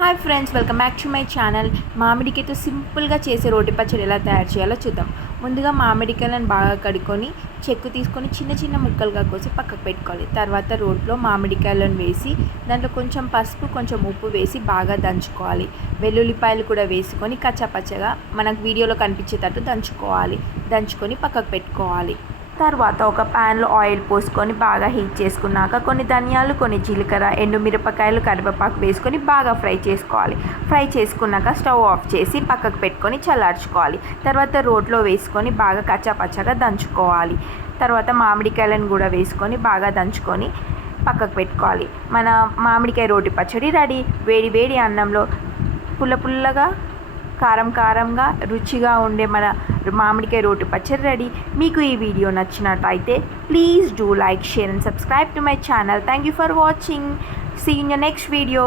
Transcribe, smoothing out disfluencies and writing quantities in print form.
Hi friends, welcome back to my channel. మామిడికాయతో సింపుల్గా చేసే రోటి పచ్చడి ఎలా తయారు చేయాలో చూద్దాం. ముందుగా మామిడికాయలను బాగా కడుక్కొని చెక్కు తీసుకొని చిన్న చిన్న ముక్కలుగా కోసి పక్కకు పెట్టుకోవాలి. తర్వాత రోట్లో మామిడికాయలను వేసి దాంట్లో కొంచెం పసుపు కొంచెం ఉప్పు వేసి బాగా దంచుకోవాలి. వెల్లుల్లిపాయలు కూడా వేసుకొని కచ్చాపచ్చగా మనకు వీడియోలో కనిపించేటట్టు దంచుకొని పక్కకు పెట్టుకోవాలి. తర్వాత ఒక ప్యాన్లో ఆయిల్ పోసుకొని బాగా హీట్ చేసుకున్నాక కొన్ని ధనియాలు, కొన్ని జీలకర్ర, ఎండుమిరపకాయలు, కరివేపాకు వేసుకొని బాగా ఫ్రై చేసుకోవాలి. ఫ్రై చేసుకున్నాక స్టవ్ ఆఫ్ చేసి పక్కకు పెట్టుకొని చల్లార్చుకోవాలి. తర్వాత రోట్లో వేసుకొని బాగా కచ్చాపచ్చగా దంచుకోవాలి. తర్వాత మామిడికాయలను కూడా వేసుకొని బాగా దంచుకొని పక్కకు పెట్టుకోవాలి. మన మామిడికాయ రోటి పచ్చడి రెడీ. వేడి వేడి అన్నంలో పుల్లగా కారంగా రుచిగా ఉండే మన మామిడికాయ రోటి పచ్చడి రెడీ. మీకు ఈ వీడియో నచ్చినట్టయితే please do like, share and subscribe to my channel. Thank you for watching. See in your next video.